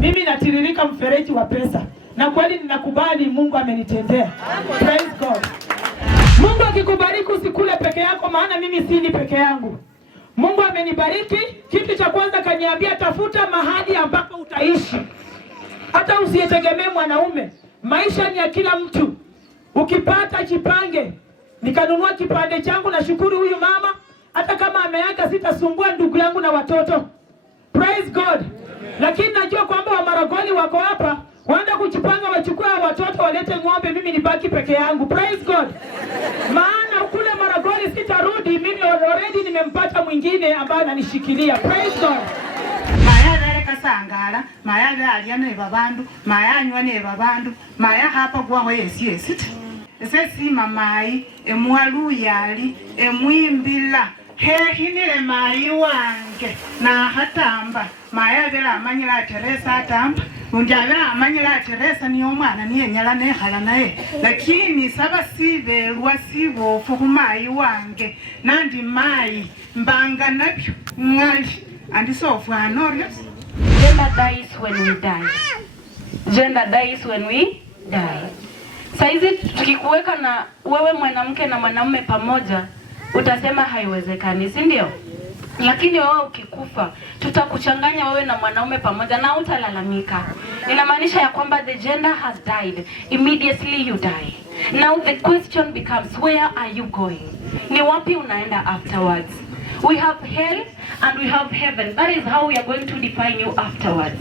Mimi natiririka mfereji wa pesa. Na kweli ninakubali Mungu amenitendea. Praise God. Mungu akikubariki usikule peke yako, maana mimi sili peke yangu. Mungu amenibariki. Kitu cha kwanza kaniambia, tafuta mahali ambapo utaishi. Hata usietegemee mwanaume. Maisha ni ya kila mtu. Ukipata jipange. Nikanunua kipande changu, na shukuru huyu mama. Hata kama ameaga sitasumbua ndugu yangu na watoto. Praise God. Lakini najua kwamba wa Maragoli wako hapa. Waenda kujipanga wachukue watoto walete ng'ombe, mimi nibaki peke yangu. Praise God. Maana kule Maragoli sitarudi, mimi already nimempata mwingine ambaye ananishikilia. Praise God. Maya vele kasangala, maya vele aliane babandu, maya anywane babandu, maya hapa kwa yesi. Ese si mamai, emwalu yali, emwimbila, hinile mai wange, na hatamba, maya vele amanyila Teresa hatamba, unjavela amanyila Teresa ni omwana niye nyala nehala nae, lakini saba sivelwa sibofu kumai wange, nandi mai, mbanga napyo, ngali, and so for Honorius. Gender dies when we die. Gender dies when we die. Saizi tukikuweka na wewe mwanamke na mwanamume pamoja, utasema haiwezekani, si ndio? Lakini wewe ukikufa, tutakuchanganya wewe na mwanaume pamoja na utalalamika. Inamaanisha ya kwamba the gender has died. Immediately you die. Now the question becomes, where are you going? Ni wapi unaenda afterwards? We have hell and we have heaven. That is how we are going to define you afterwards.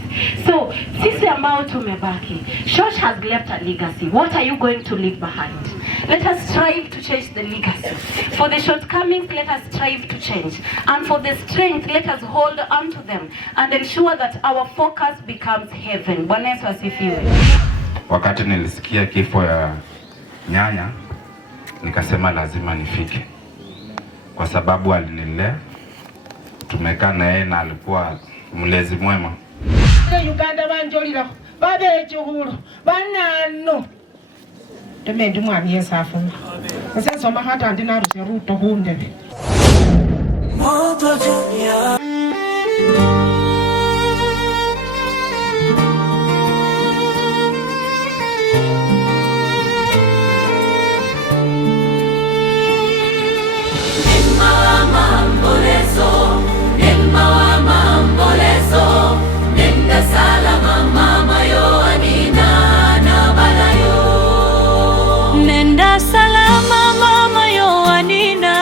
So, sisi ambao tumebaki, church has left a legacy. What are you going to leave behind? Let us strive to change the legacy. For the shortcomings, let us strive to change. And for the strength, let us hold on to them and ensure that our focus becomes heaven. Bwana Yesu asifiwe. Wakati nilisikia kifo ya nyanya, nikasema lazima nifike. Kwa sababu alinilea, tumekaa na yeye na alikuwa mlezi mwema. Uganda banjolira babejuhuru banano temendi mwami yesafu sensoma hata ndina rushe ruto hundebe Moto Junior. Nenda salama mama Yoanina,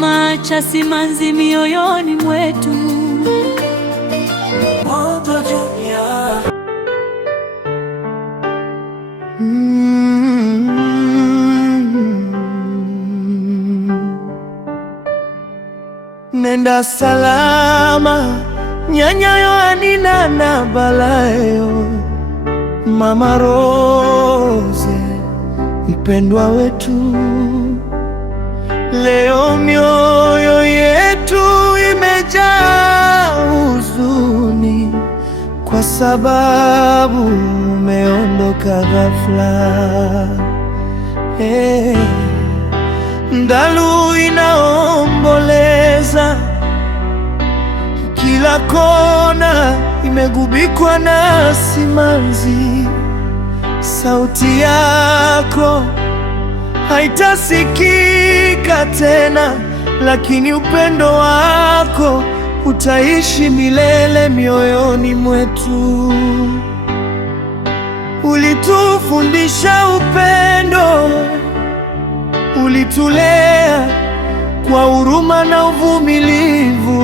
macha simanzi mioyoni mwetu. Moto Junior. Nenda salama nyanya Yoanina na Balayo, Mama Rose mpendwa wetu. Leo mioyo yetu imejaa huzuni kwa sababu umeondoka ghafla. Ndalu inaomboleza, kila kona imegubikwa na simanzi. Sauti yako haitasikika tena, lakini upendo wako utaishi milele mioyoni mwetu. Ulitufundisha upendo, ulitulea kwa huruma na uvumilivu.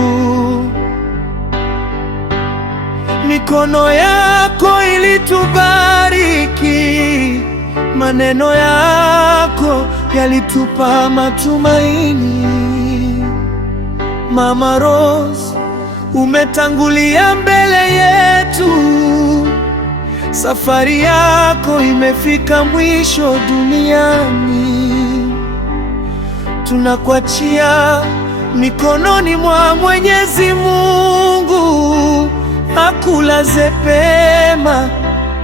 Mikono yako ilitubariki, maneno yako yalitupa matumaini. Mama Rose, umetangulia mbele yetu, safari yako imefika mwisho duniani. Tunakuachia mikononi mwa Mwenyezi Mungu, akulaze pema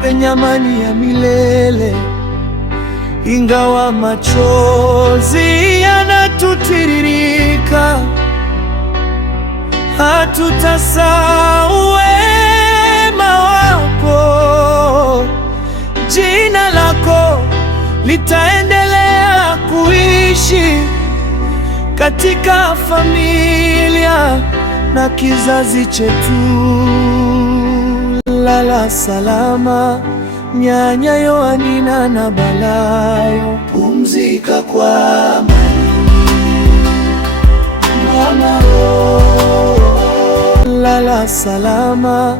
penye amani ya milele. Ingawa machozi yanatutiririka, hatutasahau wema wako. Jina lako litaendelea kuishi katika familia na kizazi chetu. Lala salama nyanya Yoanina na Balayo, pumzika kwa amani mama. Lala salama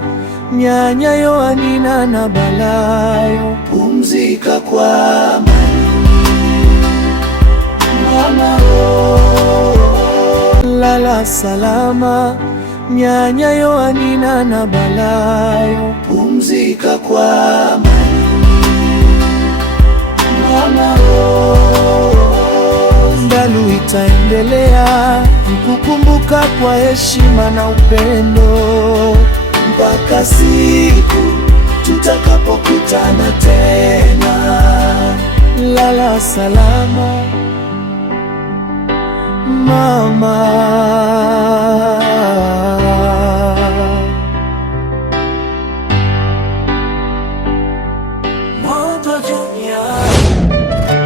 nyanya Yoanina na Balayo, pumzika kwa amani mama. Lala salama nyanya Yoanina na Balayo, pumzika kwa amani mama. Ndalu itaendelea kukukumbuka kwa heshima na upendo mpaka siku tutakapokutana tena. Lala salama mama. Moto Junior.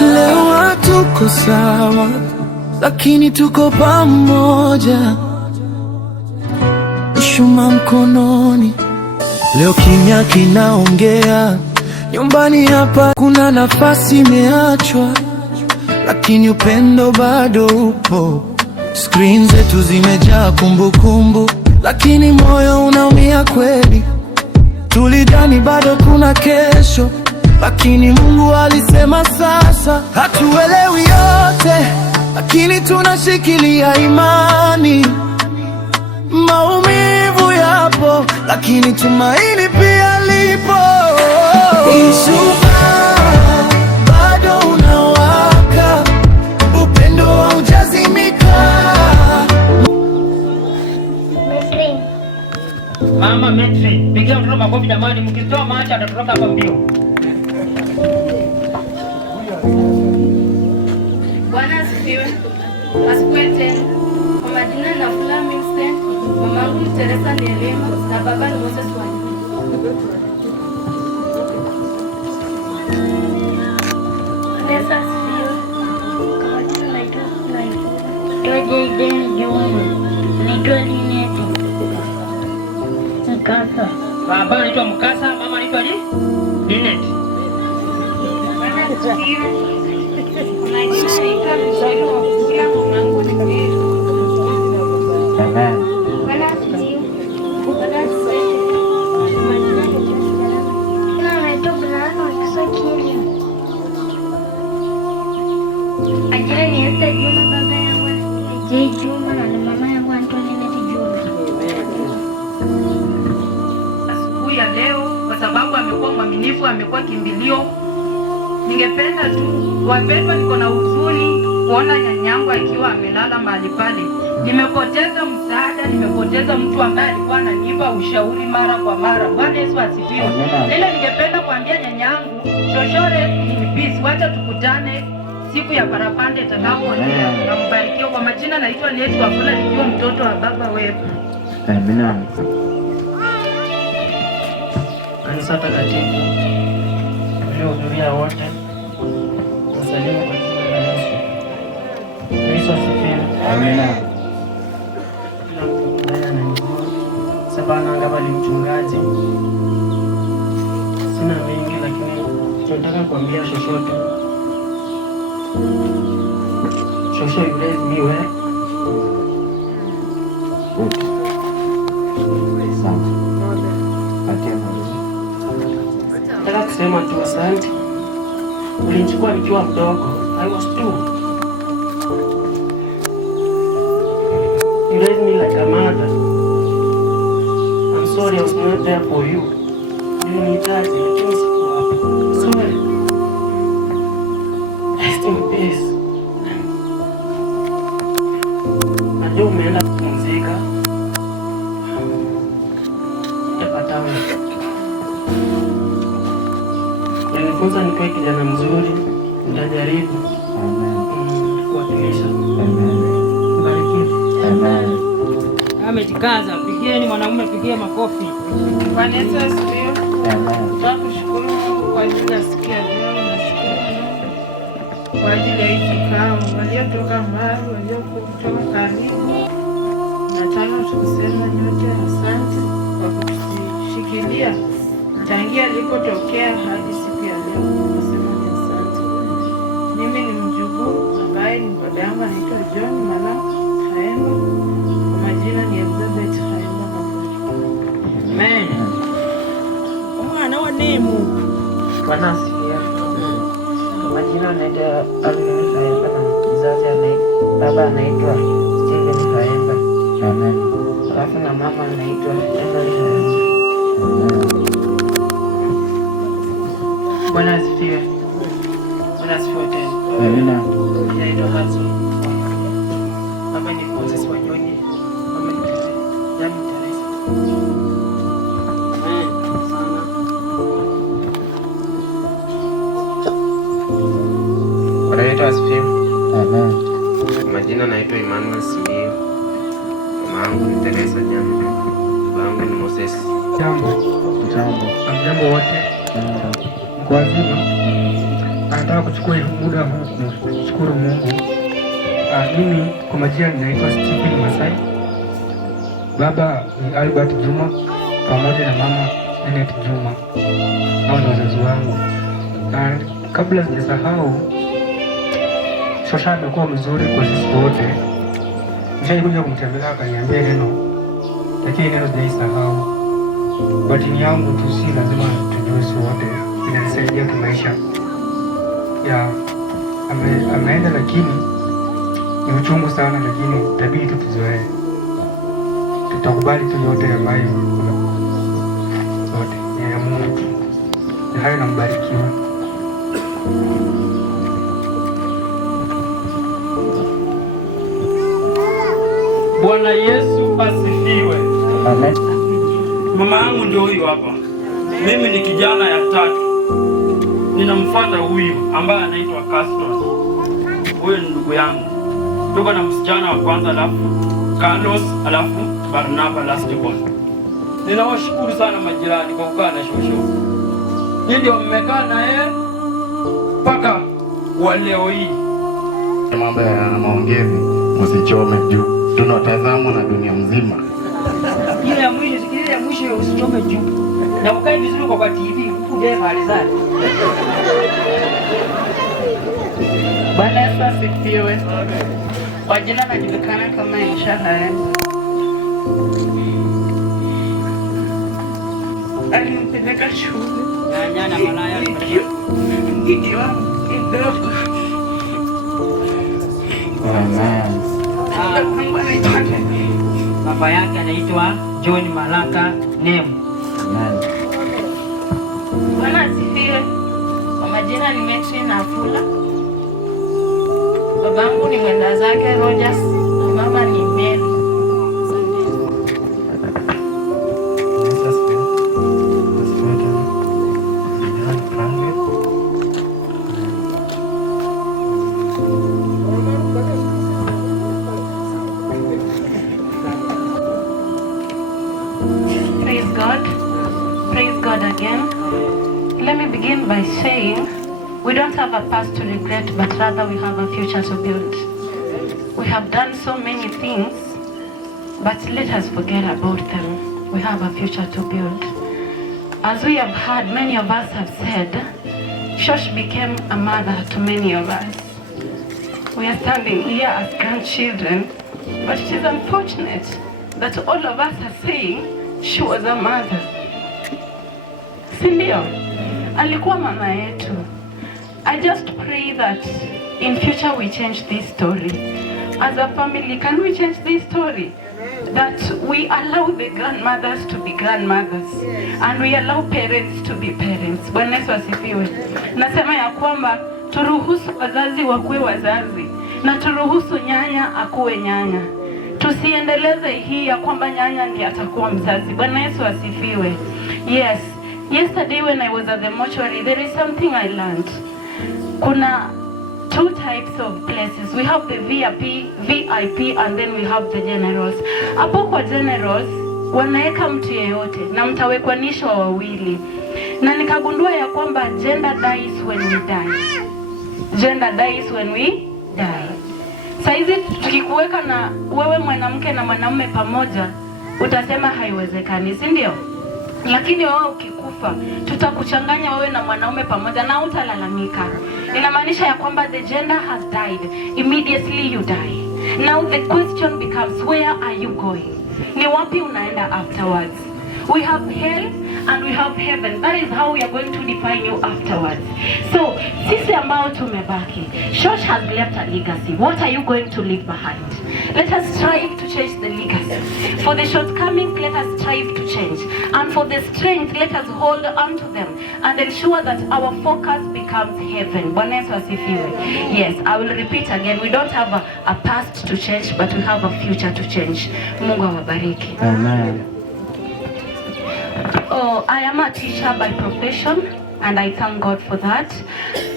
Leo hatuko sawa, lakini tuko pamoja, mshumaa mkononi. Leo kimya kinaongea, nyumbani hapa kuna nafasi imeachwa, lakini upendo bado upo. Screen zetu zimejaa kumbukumbu, lakini moyo unaumia kweli. Tulidhani bado kuna kesho, lakini Mungu alisema sasa. Hatuelewi yote, lakini tunashikilia imani. Maumivu yapo, lakini tumaini pia lipo. Mshumaa bado unawaka, upendo haujazimika. Mama Metri, pigia mtoto makofi jamani, mkitoa maacha atatoka hapa mbio. Bwana asifiwe. Asifiwe tena. Kwa majina na Fula Minsent, mamangu ni Teresa Nelema na baba ni Moses Wanyama. Teresa asifiwe. Kwa majina naitwa Jaden Juma. Naitwa Linete Mkasa. Baba anaitwa Mkasa, mama anaitwa Linet. Bwana asifiwe. Naitwa Mzee wa Kula mwanangu ni Mary. Bwana asifiwe. Bwana asifiwe. Majina naitwa Brano Kisokili. Ajira ni Esther Juma, baba yangu ni Jay Juma na mama yangu Antoinette Juma. Asubuhi ya leo, kwa sababu amekuwa mwaminifu, amekuwa kimbilio, ningependa tu wapendwa, niko na huzuni kuona nyanyangu akiwa amelala mahali pale. Nimepoteza msaada, nimepoteza mtu ambaye alikuwa ananipa ushauri mara kwa mara. Bwana Yesu asifiwe. Ile ningependa kuambia nyanyangu, shoshore ni peace, wacha tukutane siku ya parapanda itakapoendelea. Nambarikiwa. Kwa majina naitwa Netu Afula, nikiwa mtoto wa baba wetu. Amina. Kanisa takatifu, mliohudhuria wote, wasalimu kwa jina la Yesu. Yesu asifiwe. Amina. Kila mtu ambaye ananijua, Sabana ngaba ni mchungaji. Sina mengi, lakini tunataka kuambia shoshote. Shosho, you raised me well. Nataka kusema tu asante. Ulinichukua nikiwa mdogo. I was 2. You raised me like a mother. I'm sorry I was not there for you. Ulinihitaji lakini sikuwa hapo. Sorry. Rest in peace. Najua umeenda kupumzika. Utapata wewe. Nilifunza nikuwe kijana mzuri, nitajaribu kuwakilisha. Mbarikiwe. Amejikaza, pigieni mwanamume, pigie makofi. Bwana Yesu asifiwe. Tunakushukuru Mungu kwa ajili ya siku ya leo, kwa ajili ya hii kikao, waliotoka mbali, waliokutoka karibu. Nataka tuseme nyote asante kwa kutushikilia tangia ilipotokea hadi siku ya leo. Nasema ni asante. Mimi ni mjukuu ambaye ni dada yangu anaitwa John Malaka Kaemba. Kwa majina ni Elizabeth Kaemba. Amen. Mwana wa Nemu. Bwana asifiwe. Kwa majina anaitwa Alvin Kaemba na mzazi anaitwa baba anaitwa Steven Kaemba. Amen. Alafu na mama anaitwa Emily Kaemba. Bwana asifiwe. Bwana asifiwe tena. Amina. Naitwa Hazel. Baba ni Moses Wanyonyi. Mama ni Jami Teresa. Amen. Sana. Bwana Yesu asifiwe. Amen. Majina naitwa Emmanuel Simio. Mama yangu ni Teresa Jami. Baba yangu ni Moses. Jambo wote. Kwa hivyo nataka kuchukua muda huu kumshukuru Mungu. Mimi kwa majina ninaitwa Stephen Masai. Baba ni Albert Juma pamoja na mama Janet Juma. Hao ndio wazazi wangu. Kabla sijasahau, Shosha amekuwa mzuri kwa sisi wote. Nishaikuja kumtembelea akaniambia neno, lakini neno sijaisahau. Batini yangu tu si lazima tujue sote, inanisaidia kimaisha. Ameenda lakini ni uchungu sana, lakini tabidi tu tuzoee. Tutakubali tu yote ambayo yote ya Mungu. Na hayo nambarikiwa. Bwana Yesu asifiwe. Amen. Mama yangu ndio huyu hapa. Mimi ni kijana ya tatu. Ninamfuata huyu ambaye anaitwa Castro. Huyu ni ndugu yangu. Tuko na msichana wa kwanza, alafu Carlos, alafu Barnaba last born. Ninawashukuru sana majirani kwa kukaa na Shosho. Ndio mmekaa na yeye mpaka wa leo hii. Mambo ya maongezi msichome juu. Tunatazamwa na dunia mzima. Ile ya mwisho usichome juu. Na ukae vizuri kwa TV, uje hali zake. Bwana Yesu asifiwe. Kwa jina najulikana kama Elisha Haemba. Alinipeleka shule. Na nyanya malaya nikiwa kidogo. Amen. Baba yake anaitwa John Malaka Nemu. Amen. Bwana asifiwe. Kwa majina ni Metri Nafula. Babangu ni mwenda zake Rogers na mama ni Mary. Praise God again. Let me begin by saying we don't have a past to regret, but rather we have a future to build. We have done so many things, but let us forget about them. We have a future to build. As we have heard, many of us have said, Shosh became a mother to many of us. We are standing here as grandchildren, but it is unfortunate that all of us are saying she was a mother. Sindio, alikuwa mama yetu. I just pray that in future we change this story. As a family, can we change this story? That we allow the grandmothers to be grandmothers and we allow parents to be parents. Bwana Yesu asifiwe. Nasema ya kwamba turuhusu wazazi wakuwe wazazi na turuhusu nyanya akuwe nyanya. Tusiendeleze hii ya kwamba nyanya ndiye atakuwa mzazi. Bwana Yesu asifiwe. Yes, Yesterday when I was at the mortuary, there is something I learned. Kuna 2 types of places. We have the VIP and then we have the generals. Hapo kwa generals wanaweka mtu yeyote na mtawekwanishwa wawili. Na nikagundua ya kwamba gender dies when we die. Gender dies when we die. Saizi tukikuweka na wewe mwanamke na mwanamume pamoja, utasema haiwezekani, si ndio? Lakini wewe ukikufa, tutakuchanganya wewe na mwanaume pamoja na utalalamika. Inamaanisha ya kwamba the gender has died. Immediately you die. Now the question becomes, where are you going? Ni wapi unaenda afterwards? We have hell and we have heaven. That is how we are going to define you afterwards. So, sisi ambao tumebaki, church has left a legacy. What are you going to leave behind? Let us strive to change the legacy. For the shortcomings, let us strive to change. And for the strength, let us hold on to them and ensure that our focus becomes heaven. Bwana Yesu asifiwe. Yes, I will repeat again. We don't have a past to change, but we have a future to change. Mungu awabariki. Amen. Oh, I am a teacher by profession, and I thank God for that.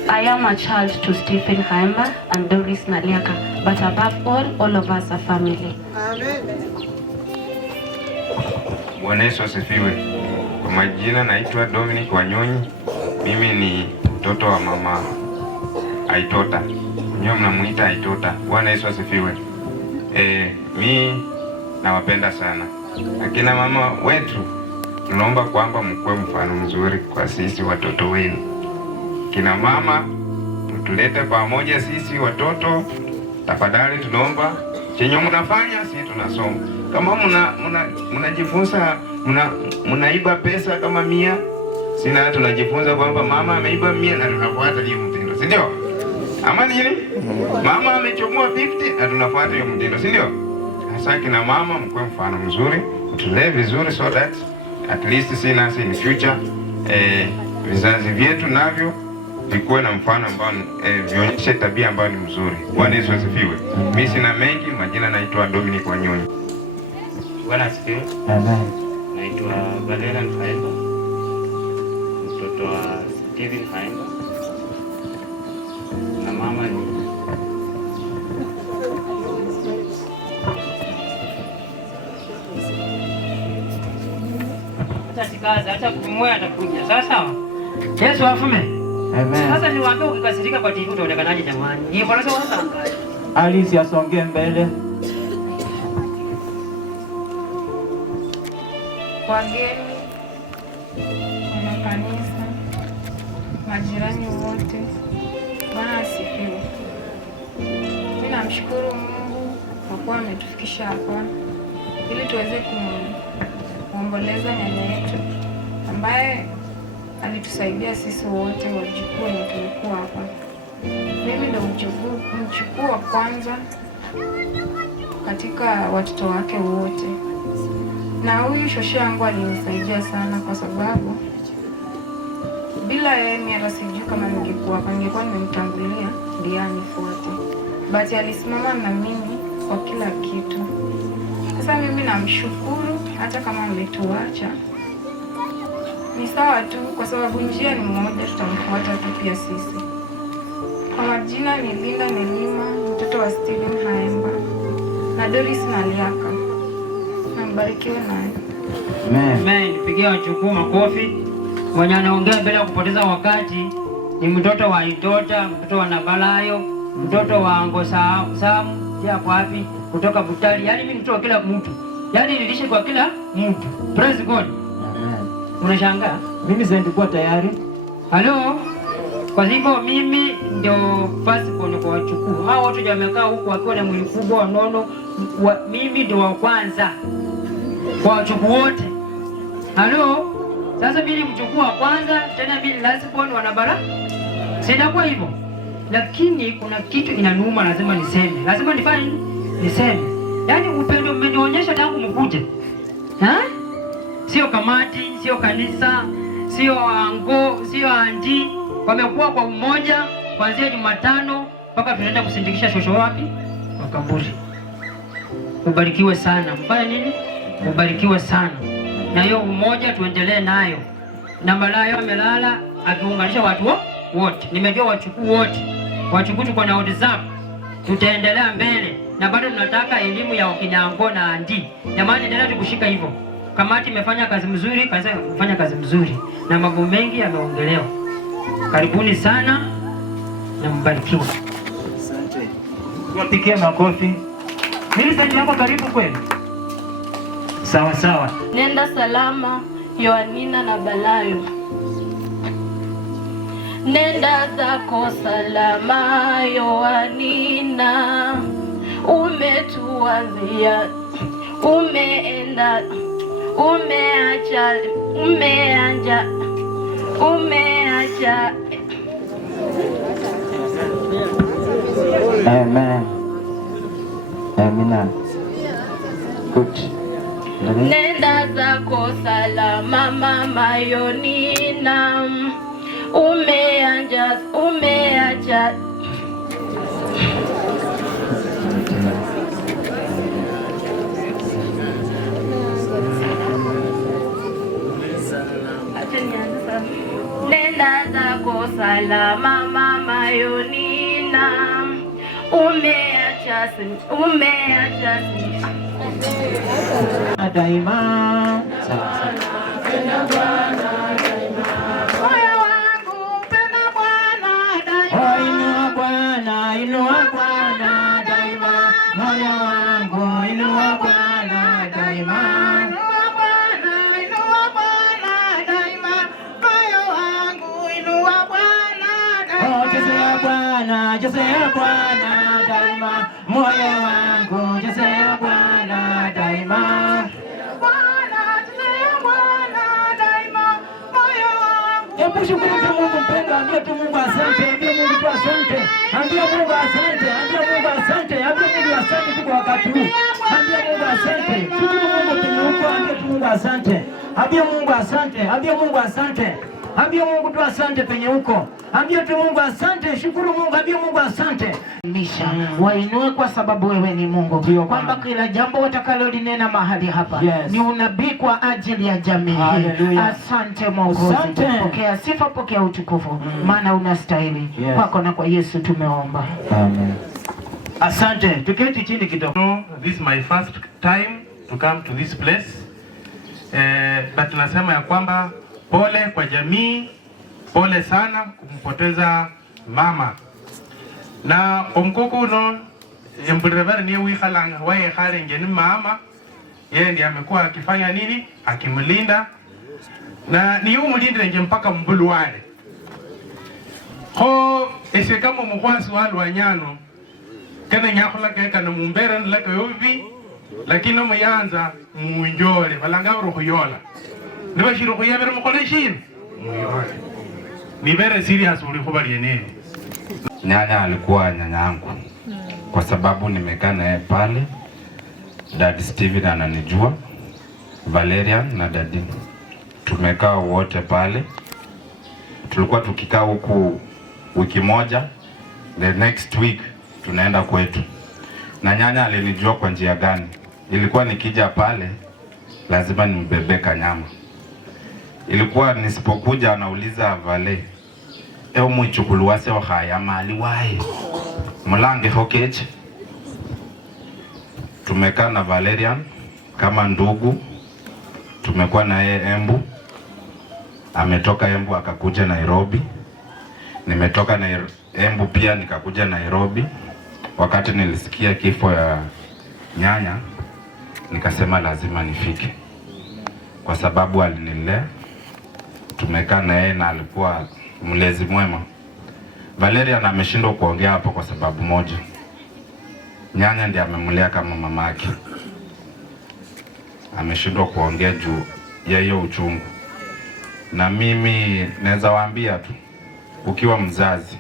I am a child to Stephen Haemba and Doris Naliaka, but above all of us are family. Amen. Bwana Yesu asifiwe. Kwa majina naitwa Dominic Wanyonyi. Mimi ni mtoto wa mama Aitota. Nyo mnamuita Aitota. Bwana Yesu asifiwe. Mi nawapenda sana. Akina mama wetu, tunaomba kwamba mkuwe mfano mzuri kwa sisi watoto wenu. Kina mama, mtulete pamoja sisi watoto. Tafadhali tunaomba chenye mnafanya sisi tunasoma. Kama mnajifunza mnaiba pesa kama 100, sina tunajifunza kwamba mama ameiba 100 na tunafuata hiyo mtindo, si ndio? Ama nini? Mama amechomoa 50 na tunafuata hiyo mtindo, si ndio? Hasa kina mama mkuwe mfano mzuri, tulee vizuri so that at least sina in future vizazi vyetu navyo vikuwe na mfano ambao vionyeshe tabia ambayo ni mzuri. Bwana Yesu asifiwe. Mimi sina mengi, majina naitwa Dominic Wanyonyi. Bwana asifiwe. Amen. Naitwa Valerian Haemba, mtoto wa Stephen Haemba, na mama ni hata kumwea atakuja. Sasa Yesu afume. Amen. Sasa niwaambie ukikasirika kwa TV utaonekanaje jamani? Ni bora sasa angalia. Alice asonge mbele. Wageni, wanakanisa, majirani wote, Bwana asifiwe. Mimi namshukuru Mungu kwa kuwa ametufikisha hapa ili tuweze kumwomboleza nyanya yetu ambaye alitusaidia sisi wote wajukuu wenye tulikuwa hapa. Mimi ndo mjukuu wa kwanza katika watoto wake wote. Na huyu shosho yangu alinisaidia sana kwa sababu bila yeye mimi hata sijui kama ningekuwa hapa, ningekuwa nimemtangulia ndiye anifuate. But alisimama na mimi kwa kila kitu. Sasa mimi namshukuru hata kama ametuacha. Ni sawa tu kwa sababu njia ni moja, tutamfuata tu pia sisi. Kwa majina ni Linda Nelima, mtoto wa Stephen Haemba na Doris Naliaka. Mbarikiwe naye. Amen. Nipigie wachukuu makofi. Mwenye anaongea bila kupoteza wakati ni mtoto wa Itota, mtoto wa Nabalayo, mtoto wa Ngosa Samu, ya wapi? Kutoka Butali. Yaani mimi mtoto wa kila mtu. Yaani nilishe kwa kila mtu. Praise God. Amen. Unashangaa? Mimi sasa nilikuwa tayari. Halo. Kwa hivyo mimi ndio first born kwa wachukuu. Hao watu wamekaa huku wakiwa na mwili kubwa nono. Mimi ndio wa kwanza kwa wachukuu wote. Halo? Sasa mimi mchukuu wa kwanza, tena mimi last born wanabara. Sinakuwa hivyo. Lakini kuna kitu inanuma lazima niseme. Lazima nifanye niseme. Yaani upendo mmenionyesha tangu mkuje. Sio kamati, sio kanisa, sio ango, sio anti. Wamekuwa kwa umoja kuanzia Jumatano mpaka tunaenda kusindikisha shosho wapi? Kwa kaburi. Ubarikiwe sana. Mfanye nini? Ubarikiwe sana. Na hiyo umoja tuendelee nayo. na Malayo amelala akiunganisha watu wote. Nimejua wachukuu wote. Wachukuu tuko na WhatsApp. Tutaendelea mbele na bado tunataka elimu ya Okinyango na Andi. Na maana endelea tukushika hivyo. Kamati imefanya kazi mzuri, kazi kufanya kazi mzuri na mambo mengi yameongelewa. Karibuni sana na mbarikiwe. Asante. Wapigie makofi. Millicent yako karibu kweli? Sawa sawa. Nenda salama Yoanina na Balayo. Nenda zako salama Yoanina. Umetuwazia. Umeenda. Umeacha. Amen. Amina. Good. Nenda zako salama mama Yonina. Umeacha. Nenda zako salama mama Yonina. Umeacha daima. Moyo wangu mpenda Bwana daima. Inua Bwana daima. Moyo wangu inua Bwana daima. Inua Bwana daima. Moyo wangu inua Bwana daima. Chezea Bwana daima. Moyo wangu chezea Bwana daima. Hebu shukuru Mungu mpendwa, ambia tu Mungu asante, ambia Mungu tu asante, ambia Mungu asante, ambia Mungu asante, ambia Mungu asante tu kwa wakati huu. Ambia Mungu asante. Shukuru Mungu tunuko, ambia tu Mungu asante. Ambia Mungu asante, ambia Mungu asante. Ambia Mungu tu asante penye huko. Ambia tu Mungu asante, shukuru Mungu, ambia Mungu asante. Misha wainue kwa sababu wewe ni Mungu, kwamba kila jambo watakalolinena mahali hapa ni unabii kwa ajili ya jamii. Asante Mungu, pokea sifa, pokea utukufu, maana unastahili. Kwako na kwa Yesu tumeomba, amen. Asante. Tuketi chini kidogo. This is my first time to come to this place. But nasema ya kwamba pole kwa jamii, pole sana kumpoteza mama. Na omkoko no mbrever ni wikhalanga wae khare ngeni mama, yeye ndiye amekuwa akifanya nini, akimlinda na ni umulindire nje mpaka mbulwale ho ese kama mukwasi walwa nyano kana nyakhola keka na mumbere nlaka yobi, lakini muyanza munjole balanga ruhuyola nibashiro kuyabera mukole shino muyole ni very serious uli kubali nini. Nyanya alikuwa nyanya yangu kwa sababu nimekaa naye pale. Dad Steven ananijua, Valerian na Dadi tumekaa wote pale. Tulikuwa tukikaa huku wiki moja, the next week tunaenda kwetu. Na nyanya alinijua kwa njia gani? Ilikuwa nikija pale lazima nimbebe kanyama. Ilikuwa nisipokuja anauliza Vale, eo mwichukuluwase wahaya mali wae mulange hokeche. Tumekaa na Valerian kama ndugu, tumekuwa na yeye Embu, ametoka Embu akakuja Nairobi, nimetoka na Embu pia nikakuja Nairobi. Wakati nilisikia kifo ya nyanya nikasema lazima nifike kwa sababu alinilea, tumekaa na yeye na alikuwa mlezi mwema. Valerian ameshindwa kuongea hapo kwa sababu moja, nyanya ndiye amemlea kama mamake. Ameshindwa kuongea juu ya hiyo uchungu. Na mimi naweza waambia tu, ukiwa mzazi,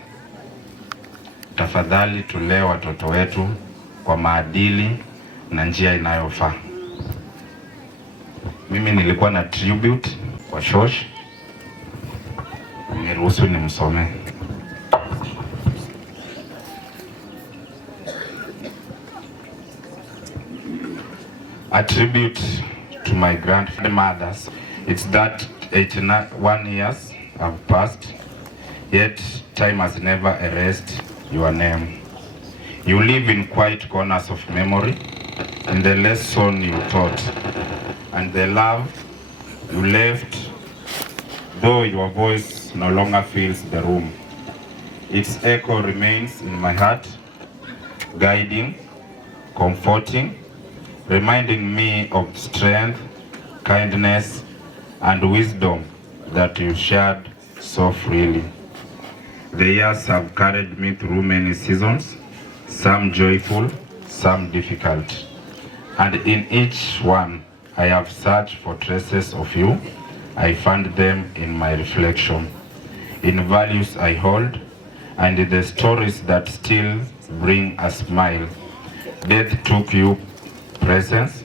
tafadhali tulee watoto wetu kwa maadili na njia inayofaa. Mimi nilikuwa na tribute kwa shosh, niruhusu nimsome. A tribute to my grandmothers. It's that 81 years have passed, yet time has never erased your name. You live in quiet corners of memory, in the lesson you taught, and the love you left, though your voice no longer fills the room. Its echo remains in my heart, guiding, comforting, reminding me of strength, kindness, and wisdom that you shared so freely. The years have carried me through many seasons, some joyful, some difficult. And in each one, I have searched for traces of you. I found them in my reflection, in values I hold, and in the stories that still bring a smile. Death took your presence,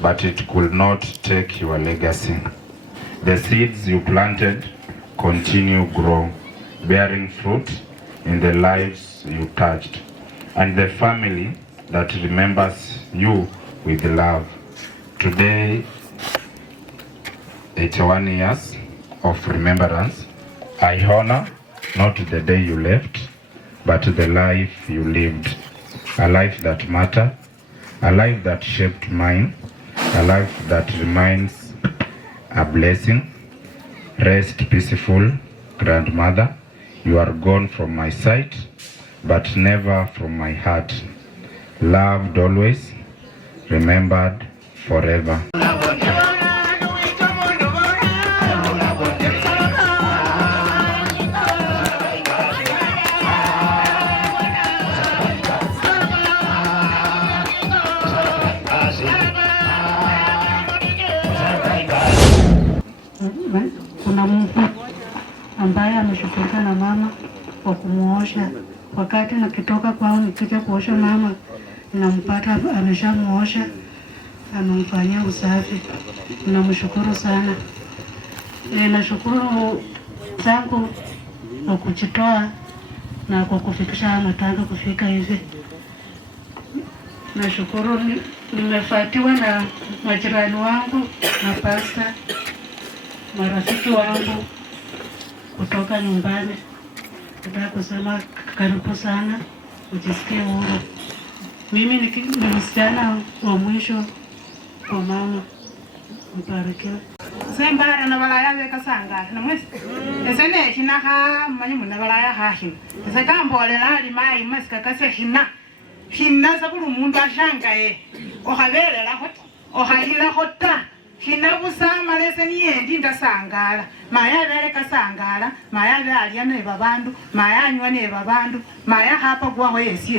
but it could not take your legacy. The seeds you planted continue to grow, bearing fruit in the lives you touched, and the family that remembers you with love. Today, 81 years of remembrance, I honor not the day you left, but the life you lived. A life that mattered, a life that shaped mine, a life that remains a blessing. Rest peaceful, grandmother. You are gone from my sight, but never from my heart. Loved always, remembered forever. Kuna mtu ambaye ameshughulika na mama kwa kumuosha. Wakati nakitoka kwao nikija kuosha mama, nampata ameshamuosha, amemfanyia usafi. Namshukuru sana. Nashukuru zangu kwa kujitoa na kwa kufikisha matanga kufika hivi. Nashukuru nimefuatiwa na majirani wangu na pasta, marafiki wangu kutoka nyumbani. Nataka kusema karibu sana, ujisikie huru. Mimi ni msichana wa mwisho kwa mama. Mbarikiwe. Sembara na balaya beka sanga na mwezi. Esene kina ha manyu na balaya ha hin. Esekambo le lali mai maska kase hina. Hina sabulu mundu ashanga O habere la hot. O haila hotta. Hina busama lese niyendi ndasangala. Maya bere kasangala, maya be alia ne babandu, maya anywa ne babandu, maya hapa gwa ho yesi.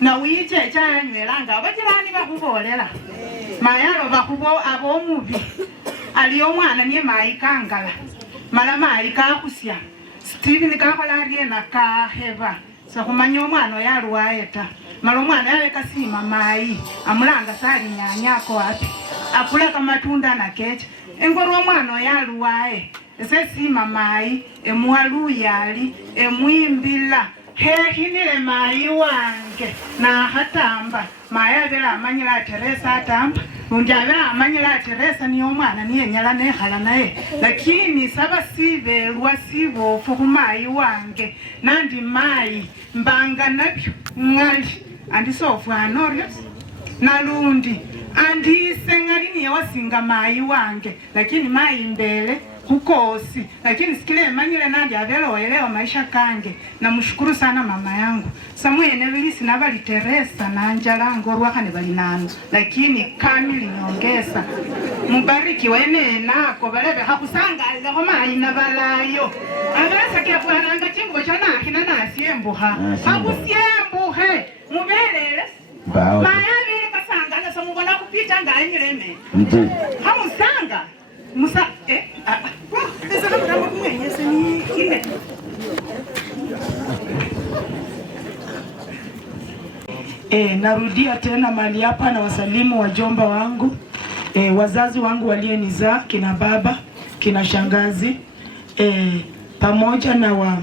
Na wiche chanywelanga abajirani bakubolela. Mayalo bakubo abomubi. Aliyo mwana niye maikangala. Mala maika kusya. Steven kakola riena ka heva. So kumanyo mwana yaluwaeta. Malo mwana yale kasima mai. Amulanga sali nyanyako wapi. Apuleka matunda na keche. Engoro mwana yaluwae. Sesima mai, emwalu yali, emwimbila. Hinile mai wange na hatamba maya vela amanyila Teresa hatamba unjavela amanyila Teresa niyo mwana niye nyala nehala naye lakini saba sivelwa sibofu kumai wange nandi mai mbanga nabyo ngali andisofu anorios nalundi andise ngali niye wasinga mai wange lakini mai mbele hukosi lakini sikile manyile nandi avela waelewa maisha kange. Na mshukuru sana mama yangu Samuel Vilisi na bali Teresa na Anjala ngorwa kane bali nanu lakini kamili nyongeza mubariki wene nako balebe hakusanga ngo mai na balayo abasa ke bwananga chingo chana hina na siembuha hakusiembuhe mubelele bayani kasanga na samubona kupita nganyireme hamusanga Musa esa kama kumwenye sini kile. Narudia tena mali hapa na wasalimu wajomba wangu, wazazi wangu walionizaa, kina baba, kina shangazi, pamoja na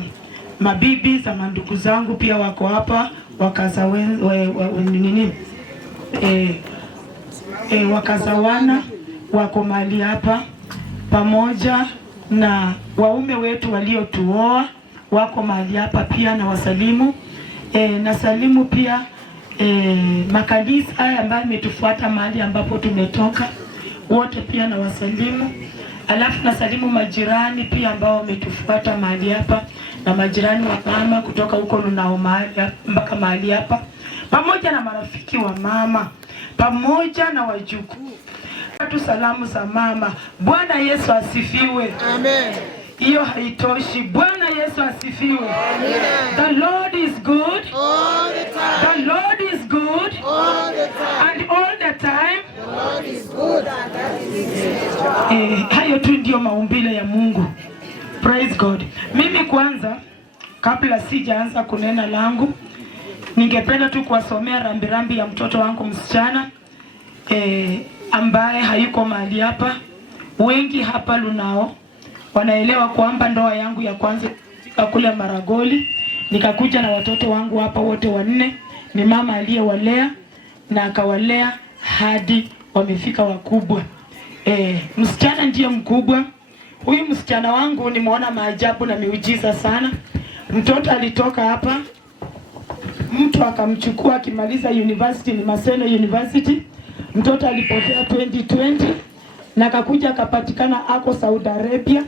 mabibi za mandugu zangu pia wako hapa, wakaza wakazawana wako mali hapa. pamoja na waume wetu waliotuoa wako mahali hapa pia na wasalimu. Na salimu pia makanisa haya ambayo imetufuata mahali ambapo tumetoka wote pia na wasalimu. Alafu na salimu majirani pia ambao wametufuata mahali hapa na majirani wa mama kutoka huko Lunao mahali mpaka mahali hapa, pamoja na marafiki wa mama, pamoja na wajukuu. Tu salamu za mama. Bwana Yesu asifiwe. Amen. Hiyo haitoshi. Bwana Yesu asifiwe. Amen. The Lord is good all the time. The Lord is good all the time. And all the time. The Lord is good and that is hayo tu ndio maumbile ya Mungu. Praise God. Mimi kwanza kabla sijaanza kunena langu, ningependa tu kuwasomea rambirambi ya mtoto wangu msichana ambaye hayuko mahali hapa. Wengi hapa Lunao wanaelewa kwamba ndoa yangu ya kwanza kule Maragoli, nikakuja na watoto wangu hapa wote wanne. Ni mama aliyewalea na akawalea hadi wamefika wakubwa. Msichana ndiye mkubwa. Huyu msichana wangu nimeona maajabu na miujiza sana. Mtoto alitoka hapa, mtu akamchukua akimaliza university, ni Maseno University. Mtoto alipotea 2020 na akakuja akapatikana ako Saudi Arabia.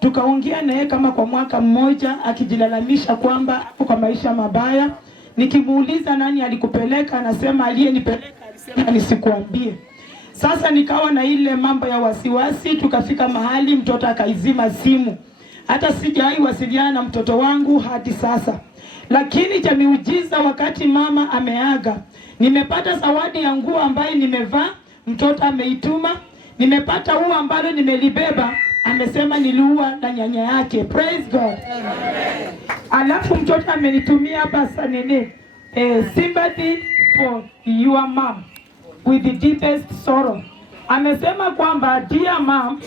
Tukaongea naye kama kwa mwaka mmoja akijilalamisha kwamba ako kwa maisha mabaya. Nikimuuliza nani alikupeleka, anasema aliyenipeleka alisema nisikuambie. Sasa nikawa na ile mambo ya wasiwasi, tukafika mahali mtoto akaizima simu. Hata sijawahi wasiliana na mtoto wangu hadi sasa. Lakini cha miujiza, wakati mama ameaga, nimepata zawadi ya nguo ambayo nimevaa, mtoto ameituma. Nimepata ua ambalo nimelibeba, amesema niliua na nyanya yake. Praise God. Amen. Alafu mtoto amenitumia basa nene sympathy for your mom with the deepest sorrow. Amesema kwamba, dear mom,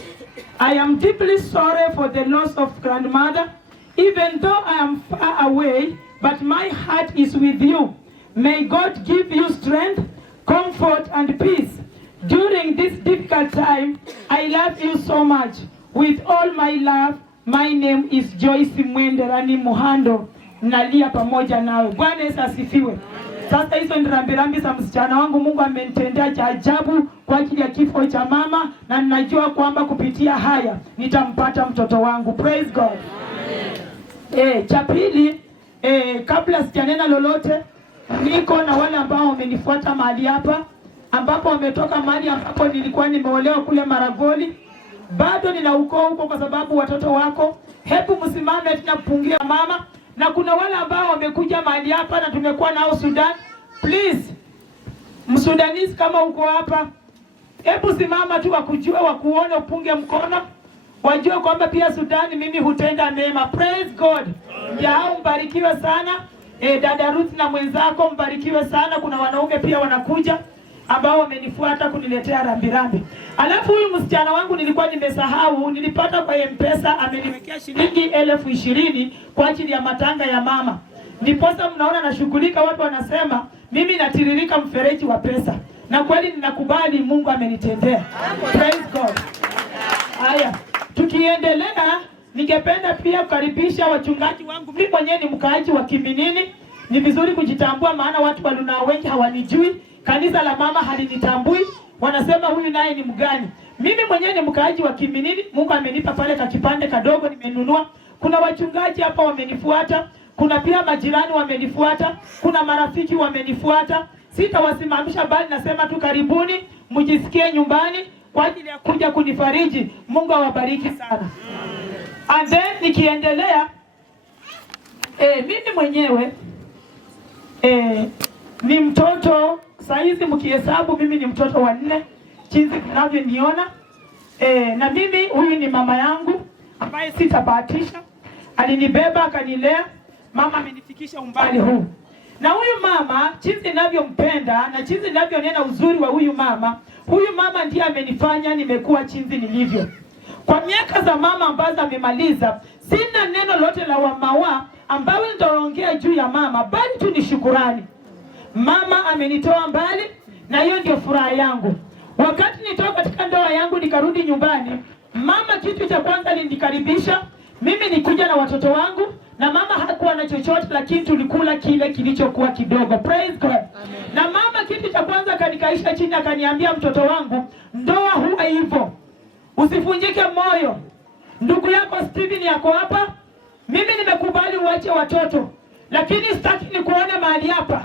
I am deeply sorry for the loss of grandmother, even though I am far away, but my heart is with you. May God give you strength, comfort and peace during this difficult time. I love you so much. With all my love, my name is Joyce Mwenderani Muhando. Nalia pamoja nawe. Bwana Yesu asifiwe. Sasa hizo ni rambirambi za msichana wangu. Mungu amenitendea cha ajabu kwa ajili ya kifo cha mama, na ninajua kwamba kupitia haya nitampata mtoto wangu. Praise God. Cha pili, kabla sijanena lolote, niko na wale ambao wamenifuata mahali hapa, ambapo wametoka mahali ambapo nilikuwa nimeolewa kule Maragoli. Bado nina ukoo huko kwa sababu watoto wako. Hebu msimame tunapungia mama. Na kuna wale ambao wamekuja mahali hapa na tumekuwa nao Sudan. Please, Msudanese kama uko hapa, hebu simama tu wakujue, wakuone, upunge mkono. Wajue kwamba pia Sudan mimi hutenda mema. Praise God. Yao mbarikiwe sana. Dada Ruth na mwenzako mbarikiwe sana. Kuna wanaume pia wanakuja ambao wamenifuata kuniletea rambirambi. Alafu huyu msichana wangu nilikuwa nimesahau, nilipata kwa M-Pesa, ameniwekea shilingi 20,000 kwa ajili ya matanga ya mama. Ndiposa mnaona nashughulika, watu wanasema mimi natiririka mfereji wa pesa. Na kweli ninakubali, Mungu amenitendea. Praise God. Haya, tukiendelea, ningependa pia kukaribisha wachungaji wangu. Mimi mwenyewe ni mkaaji wa Kiminini. Ni vizuri kujitambua, maana watu wa Lunao wengi hawanijui. Kanisa la mama halinitambui. Wanasema huyu naye ni mgani? Mimi mwenyewe ni mkaaji wa Kiminini. Mungu amenipa pale kakipande kadogo nimenunua. Kuna wachungaji hapa wamenifuata. Kuna pia majirani wamenifuata. Kuna marafiki wamenifuata. Sitawasimamisha bali nasema tu karibuni, mjisikie nyumbani kwa ajili ya kuja kunifariji. Mungu awabariki sana. And then nikiendelea, mimi mwenyewe ni mtoto saizi, mkihesabu mimi ni mtoto wa 4 jinsi mnavyoniona. Na mimi huyu ni mama yangu ambaye sitabahatisha. Alinibeba akanilea. Mama amenifikisha umbali huu. Na huyu mama jinsi ninavyompenda na jinsi ninavyonena uzuri wa huyu mama ndiye amenifanya nimekuwa jinsi nilivyo. Kwa miaka za mama ambazo amemaliza, sina neno lote la wamawa ambayo nitaongea juu ya mama, bali tu ni shukurani. Mama amenitoa mbali na hiyo ndio furaha yangu. Wakati nitoka katika ndoa yangu nikarudi nyumbani, Mama kitu cha kwanza alinikaribisha. Mimi nikuja na watoto wangu na mama hakuwa na chochote, lakini tulikula kile kilichokuwa kidogo. Praise God. Amen. Na mama kitu cha kwanza kanikaisha chini akaniambia, mtoto wangu, ndoa huwa hivyo. Usifunjike moyo. Ndugu yako Steven yako hapa. Mimi nimekubali uache watoto, lakini sitaki nikuone mahali hapa.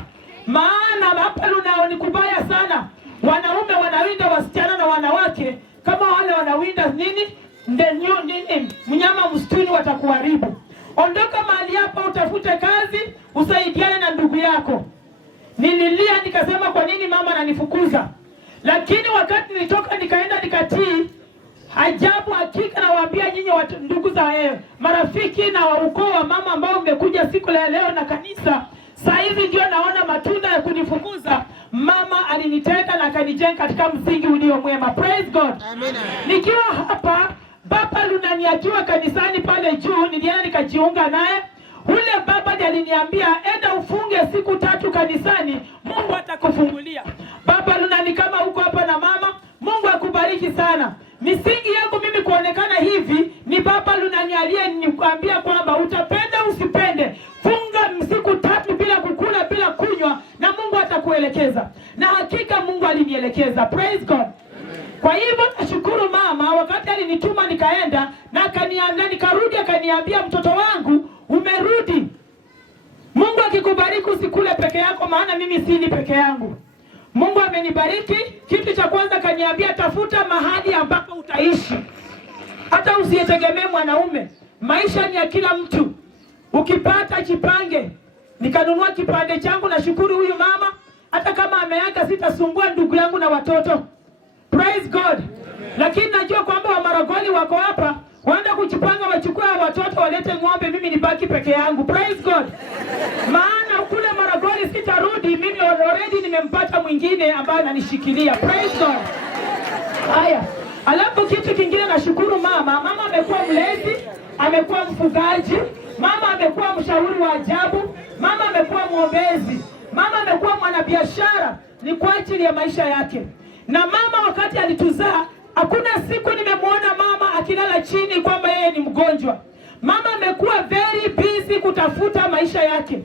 Maana hapa lunao ni kubaya sana. Wanaume wanawinda wasichana na wanawake kama wale wanawinda nini? Mnyama msituni, watakuharibu. Ondoka mahali hapa, utafute kazi, usaidiane na ndugu yako. Nililia nikasema kwa nini mama ananifukuza? Lakini wakati nilitoka nikaenda nikatii, ajabu hakika nawaambia nyinyi watu ndugu za marafiki na ukoo wa mama ambao mmekuja siku la leo na kanisa, saa hizi ndio naona matunda ya kunifukuza. Mama alinitenda na akanijenga katika msingi ulio mwema. Praise God. Amen. Nikiwa hapa baba Lunani akiwa kanisani pale juu, nilienda nikajiunga naye. Ule baba aliniambia, enda ufunge siku 3 kanisani, Mungu atakufungulia. Baba Lunani, kama uko hapa na mama, Mungu akubariki sana. Misingi yangu mimi kuonekana hivi ni baba Lunani aliyeniambia kwamba utapenda usipende, funga siku 3 bila kukula bila kunywa na Mungu atakuelekeza. Na hakika Mungu alinielekeza. Praise God. Kwa hivyo nashukuru mama, wakati alinituma nikaenda na akaniambia, nikarudi akaniambia, mtoto wangu umerudi. Mungu akikubariki usikule peke yako, maana mimi sili peke yangu. Mungu amenibariki. Kitu cha kwanza kaniambia, tafuta mahali ambapo utaishi. Hata usietegemee mwanaume. Maisha ni ya kila mtu. Ukipata jipange. Nikanunua kipande changu, na shukuru huyu mama. Hata kama ameaga sitasumbua ndugu yangu na watoto. Praise God. Lakini najua kwamba wa Maragoli wako hapa, waenda kujipanga wachukua watoto walete ng'ombe, mimi nibaki peke yangu. Praise God. Maana kule Maragoli sitarudi, mimi already nimempata mwingine ambaye ananishikilia. Praise God. Haya. Alafu kitu kingine nashukuru mama. Mama amekuwa mlezi, amekuwa mfugaji, mama amekuwa mshauri wa ajabu, mama amekuwa mwombezi, mama amekuwa mwanabiashara, ni kwa ajili ya maisha yake. Na mama wakati alituzaa, hakuna siku nimemwona mama akilala chini kwamba yeye ni mgonjwa. Mama amekuwa very busy kutafuta maisha yake.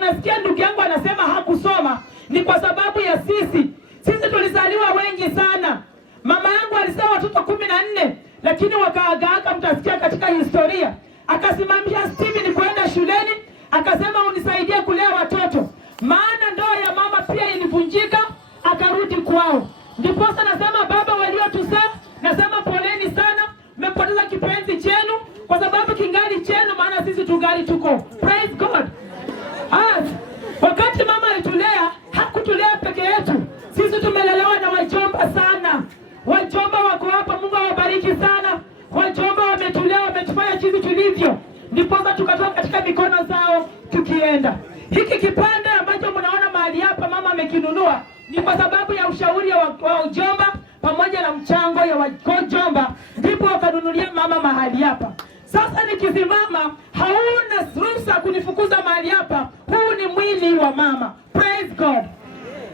Nasikia ndugu yangu anasema hakusoma, ni kwa sababu ya sisi. Sisi tulizaliwa wengi sana. Mama yangu alizaa watoto 14, lakini wakaagaaga, mtasikia katika historia. Akasimamisha Steven kwenda shuleni, akasema unisaidie kulea watoto. Maana ndoa ya mama pia ilivunjika, akarudi kwao. Ndipo sasa nasema baba waliotuzaa, nasema poleni sana, mmepoteza kipenzi chenu kwa sababu kingali chenu, maana sisi tungali tuko. Praise God. Wakati mama alitulea, hakutulea peke yetu. Sisi tumelelewa na wajomba sana. Wajomba wako hapa, Mungu awabariki sana. Wajomba wametulea, wametufanya jinsi tulivyo. Ndipo sasa tukatoka katika mikono zao tukienda. Hiki kipande ambacho mnaona mahali hapa mama amekinunua ni kwa sababu ya ushauri wa ujomba pamoja na mchango ya wajomba, ndipo wakanunulia mama mahali hapa. Sasa nikisimama, hauna ruhusa kunifukuza mahali hapa. Huu ni mwili wa mama. Praise God.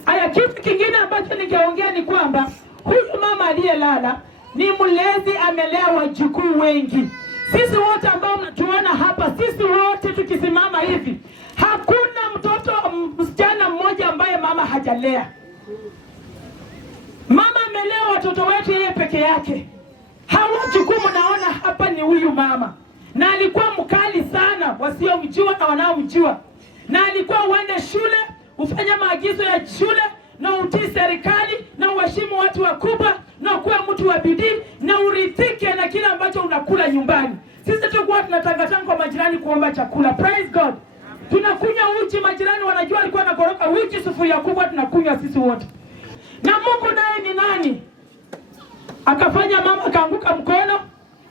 Aya, kitu kingine ambacho ningeongea ni kwamba huyu mama aliyelala ni mlezi, amelea wajukuu wengi. Sisi wote ambao mnatuona hapa, sisi wote tukisimama hivi, hakuna mtoto msichana mmoja ambaye mama hajalea. Mama amelea watoto wetu yeye peke yake. Hawa wajukuu mnaona hapa ni huyu mama. Na alikuwa mkali sana, wasiomjua na wanaomjua. Na alikuwa uende shule, ufanye maagizo ya shule, na utii serikali, na uheshimu watu wakubwa, na kuwa mtu wa bidii, na urithike na kile ambacho unakula nyumbani. Sisi tulikuwa tunatangatanga kwa majirani kuomba chakula. Praise God. Tunakunywa uji, majirani wanajua alikuwa anakoroka uji sufuria kubwa, tunakunywa sisi wote. Na Mungu naye ni nani? Akafanya mama akaanguka mkono,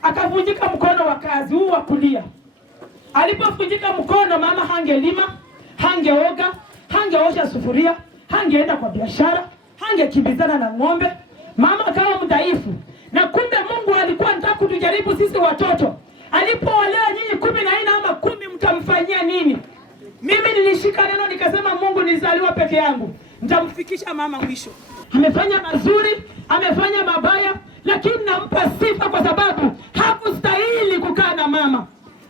akavunjika mkono wa kazi huu wa kulia. Alipovunjika mkono, mama hangelima, hangeoga, hangeosha sufuria, hangeenda kwa biashara, hangekimbizana na ng'ombe. Mama akawa mdhaifu. Na kumbe Mungu alikuwa anataka kutujaribu sisi watoto. Alipowalea nyinyi 14 ama 10, mtamfanyia nini? Mimi nilishika neno nikasema, Mungu nilizaliwa peke yangu, nitamfikisha mama mwisho. Amefanya mazuri, amefanya mabaya, lakini nampa sifa kwa sababu hakustahili kukaa na mama.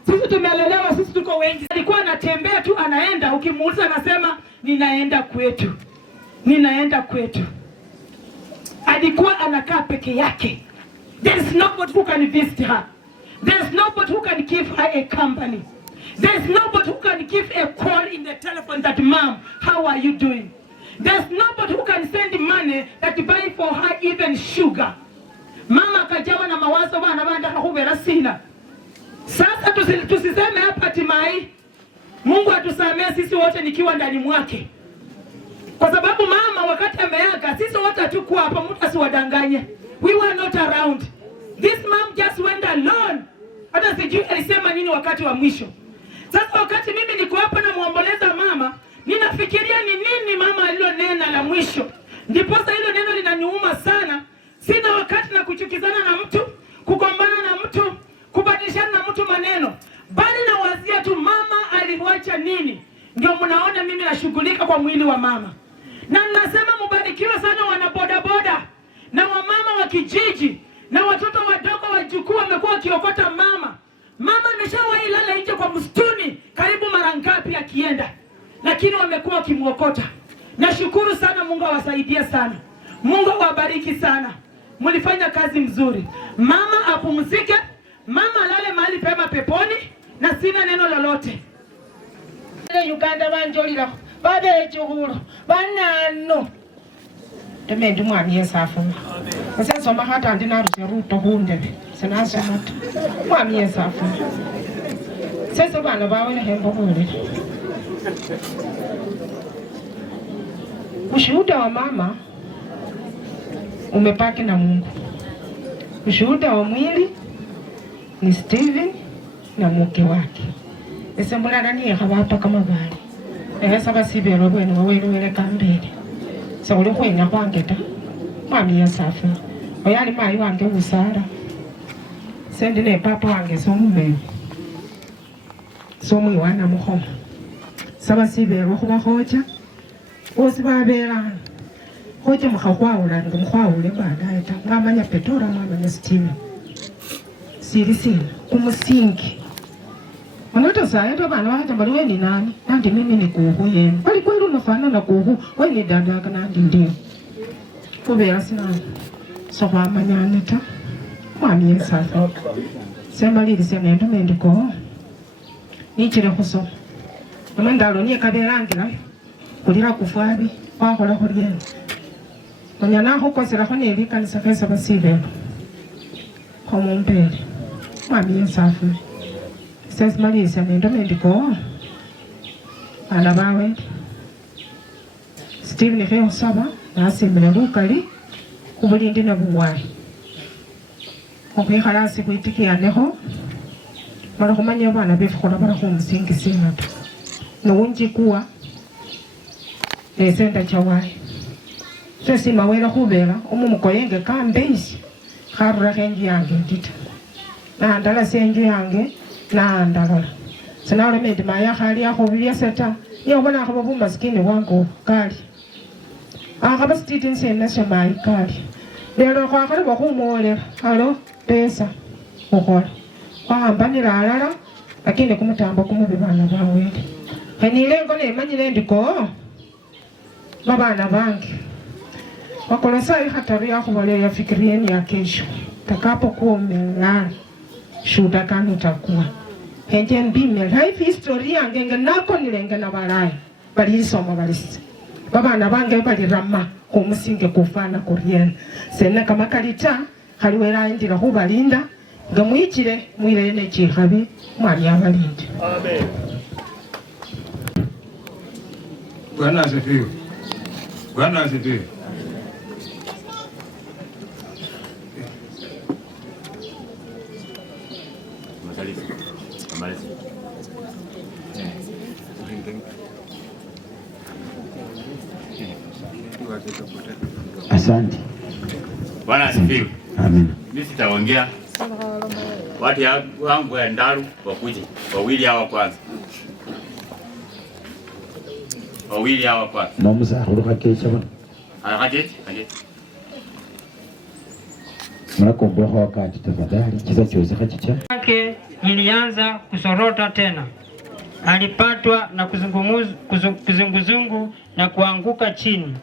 Sisi tumelelewa, sisi tuko wengi. Alikuwa anatembea tu anaenda, ukimuuliza anasema ninaenda kwetu. Ninaenda kwetu. Alikuwa anakaa peke yake. There is nobody who can visit her. There is nobody who can give her a company. There is nobody who can give a call in the telephone that, "Mom, how are you doing?" There's nobody who can send money that buy for her even sugar. Mama akajawa na mawazo bana banda hubera sina. Sasa tusiseme hapa hatimaye Mungu atusamee sisi wote nikiwa ndani mwake. Kwa sababu mama wakati ameaga sisi wote hatukuwa hapa, mtu asiwadanganye. We were not around. This mom just went alone. Hata sijui alisema nini wakati wa mwisho. Sasa wakati mimi niko hapa na muomboleza mama, ninafikiria ni nini mama alilonena la mwisho. Ndiposa hilo neno linaniuma sana. Sina wakati na kuchukizana na mtu, kugombana na mtu, kubadilishana na mtu maneno. Bali nawazia tu mama aliwacha nini. Ndio mnaona mimi nashughulika kwa mwili wa mama. Na ninasema mbarikiwe sana wanabodaboda na wamama wa kijiji na watoto wadogo wajukuu wamekuwa wakiokota mama. Mama ameshawahi lala nje kwa msituni karibu mara ngapi akienda. Lakini wamekuwa wakimuokota. Nashukuru sana, Mungu awasaidie sana. Mungu awabariki sana. Mlifanya kazi mzuri. Mama apumzike, mama alale mahali pema peponi na sina neno lolote. Uganda banjolira babe chuhuru banano temendi mwani yesafu sasa soma hata ndina ruto hunde sina mata mwani yesafu sasa bana bawe na hembo hule. Ushuhuda wa mama umepaki na Mungu. Ushuhuda wa mwili ni Steven na mke wake. Esembula nani hapa kama bali. Saba sibero bwene wawelewele kambere. Sa uli kwenya kwangeta. Mami ya safi. Oyali mai wange usara. Sendi ne papa wange somume. Somu wana muhoma. Saba sibero kuba hoja. Osi babera. Hoja mkhawula ngumkhawule baadaye ta. Ngamanya Petora ngamanya Steven. Siri kumusingi. Wanoto saeto bana wakati mbali we ni nani? Nandi mimi ni kuhu yenu. Wali kweli unafana na kuhu. We ni dada kana ndio. Kubera sina. So kwa manyane ta. Mwami yesa. Sema lili sema ndo mendiko. Nichire kuso. Mwendalo ni kaberangira. Kulira kufabi. Wakola kuriye. Manyana huko sira kone elika nisakesa basibe. Kwa mumpere. Mwami yesa. Sasa malisa nendo mendiko ana bawe Steven Heo saba na asimile lukali kubulindi na buwai okwihalasi kwitikianeho mara kumanya bana befukola bara kumusingi sina tu nowunji kuwa esenda chawai sesi mawela kubela omumukoyenge kambeisi harura kenji yange ndita na andala senju yange na ndalala sana lemedi maya hali ya hobiya seta yo bana ko bu maskini wangu kali akaba stiti nse mai kali lero kwa kale bakumole halo pesa okola kwamba ni lalala lakini kumutambo kumubibana bawe henile ngone manyile ndiko babana bangi wakola sai hatari ya kubale ya fikirieni ya kesho takapo kuomelala shuda kanu takuwa henje mbime life history yange nako nilenge na balai bali soma balisi babana bange bali rama kumusinge kufana kuriena sena kama kalita haliwera indira hubalinda ngamwijire mwirene chihabi mwali abalinde. Amen. Bwana asifiwe. Bwana asifiwe. Asante. Bwana asifiwe. Amen. Mimi sitaongea. Watu wangu ya Ndaru wakuje. Wawili hawa kwanza. Wawili hawa kwanza. Namuza kuruka kesha bwana. Haje. mnakomboa wakati tafadhali kisa chozeka chicha yake ilianza kusorota tena. Alipatwa na kizunguzungu na kuanguka chini,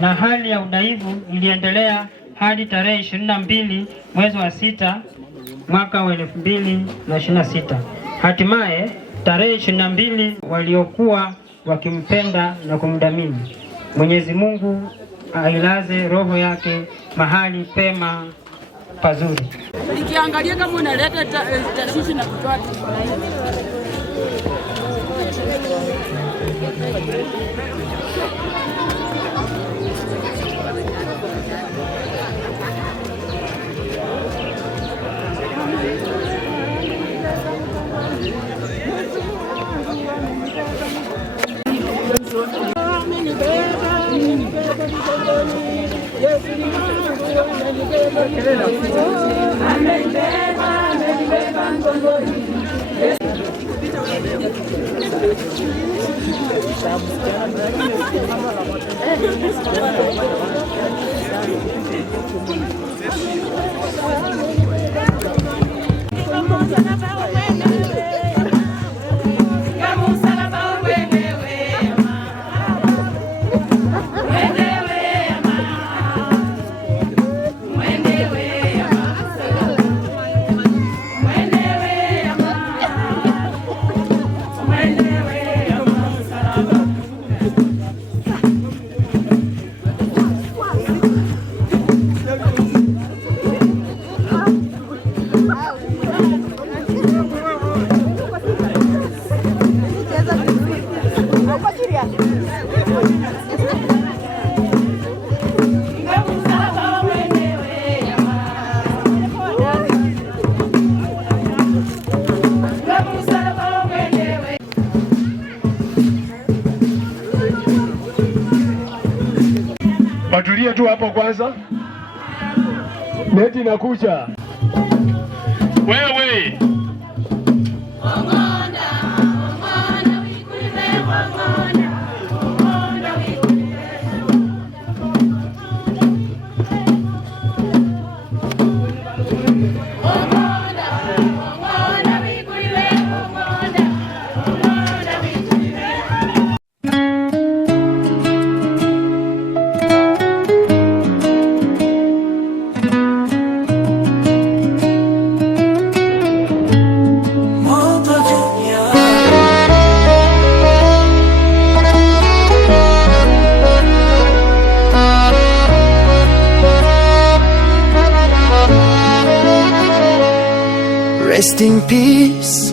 na hali ya udhaifu iliendelea hadi tarehe 22 mwezi wa 6 mwaka wa 2026. Hatimaye tarehe 22 waliokuwa wakimpenda na kumdhamini, Mwenyezi Mungu ailaze roho yake mahali pema pazuri. Nikiangalia kama unaleta tashwishi na kutoa Patulia tu hapo kwanza. Neti inakuja. Wewe. Rest in peace,